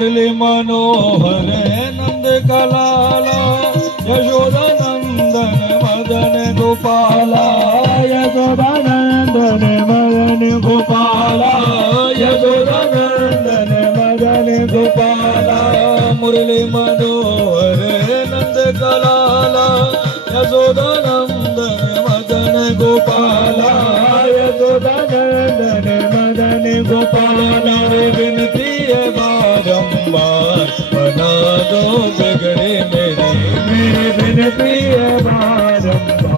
मुरली मनोहर नंद कलाला यशोदानंदन मदन गोपाला यशोदानंदन मदन गोपाला यशोदानंदन मदन गोपाला मुरली मनोहर नंद कलाला यशोदानंदन मदन गोपाला यशोदानंदन मदन गोपाला विनती है बारम